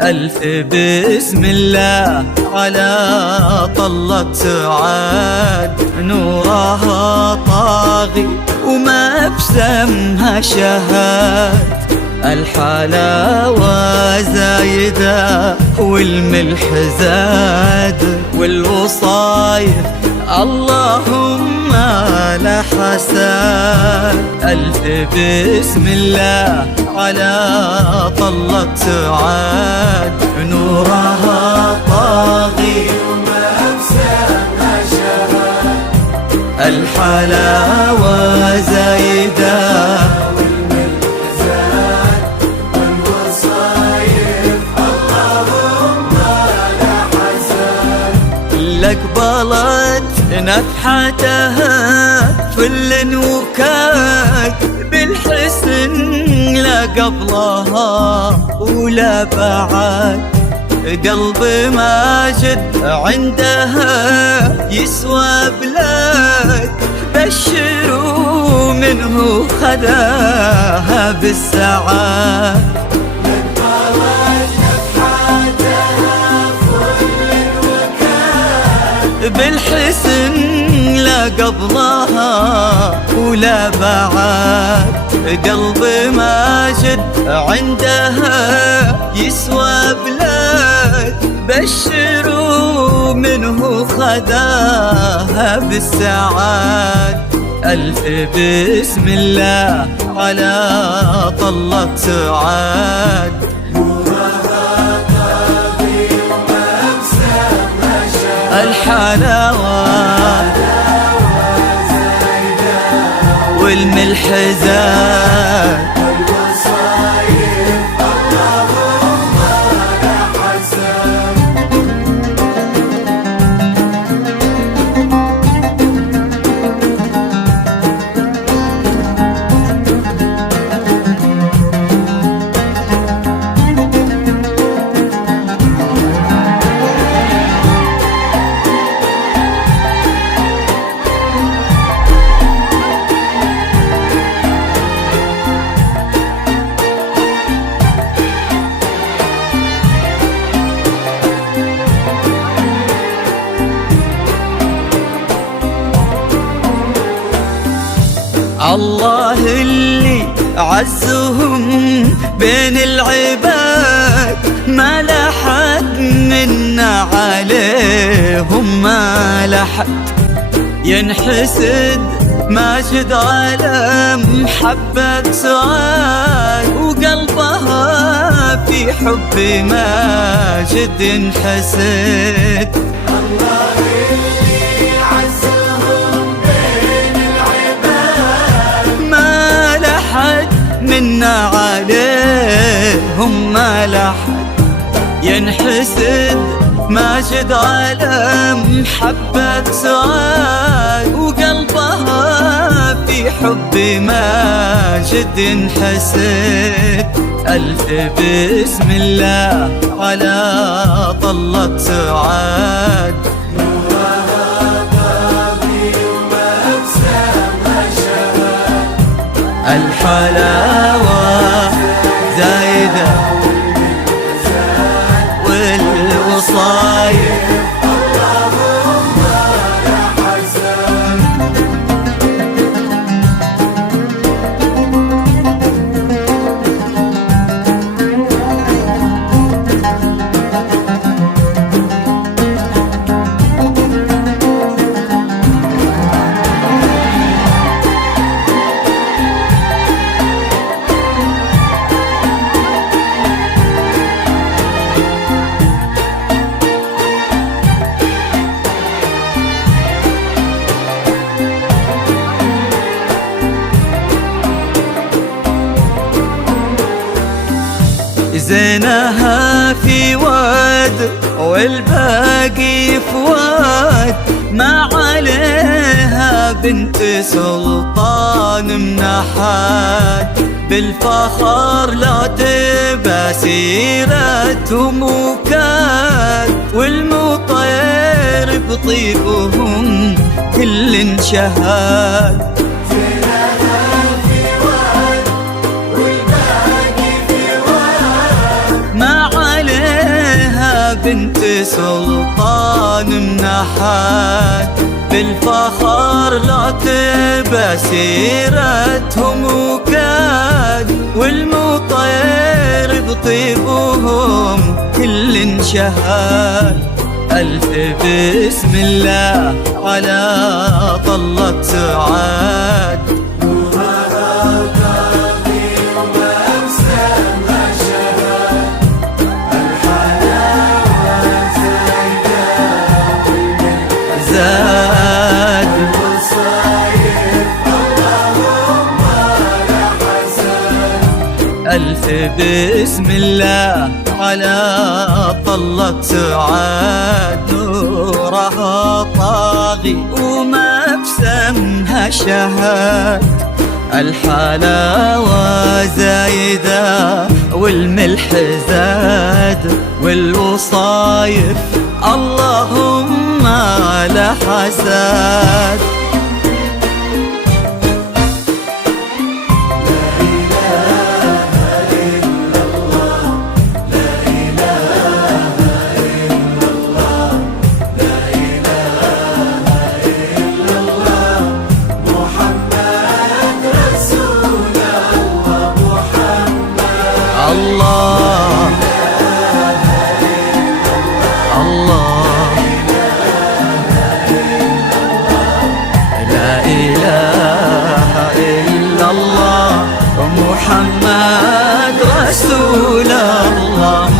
ألف بسم الله على طلة سعاد، نورها طاغي وما بسمها شهاد. الحلاوة زايدة والملح زاد، والوصايف اللهم لا حساد. ألف بسم الله على طلة سعاد، نورها طاغي وما بسمها شهاد. الحلاوة زايدة قبلت نفحتها فل وكاك، بالحسن لا قبلها ولا بعد. قلب ماجد عندها يسوى بلاد، بشروا منه خذاها بالسعاد. بالحسن لا قبلها ولا بعد. قلب ماجد عندها يسوى بلاد، بشروا منه خذاها بالسعاد. ألف بسم الله على طلة سعاد، الحلاوة والملح زاد، والوصايف اللهم لا حساد. الله اللي عزهم بين العباد، ما لحد منا عليهم ما لحد. ينحسد ماجد على محبة سعاد، وقلبها في حب ماجد ينحسد. الله اللي عزهم بين العباد، ما لحد منا عليهم ما لحد. ينحسد ماجد على محبة سعاد، وقلبها في حب ماجد ينحسد. ألف بسم الله على طلة سعاد، نورها طاغي وما بسمها شهاد. الحلاوة زايدة والوصايف اللهم لا حساد. زينها في واد والباقي في واد، ما عليها بنت سلطان من أحد. بالفخر لا تبى سيرتهم وكاد، والمطير بطيبهم كل شهاد. ما عليه بنت سلطان منحات، بالفخر لا تبى سيرتهم وكاد، والمطير بطيبهم كل انشهاد. ألف بسم الله على طلة سعاد. زاد ألف بسم الله على طلة سعاد، نورها طاغي وما بسمها شهاد. الحلاوة زايدة والملح زاد، والوصايف اللهم لا حساد. الله الله لا إله إلا الله محمد رسول الله.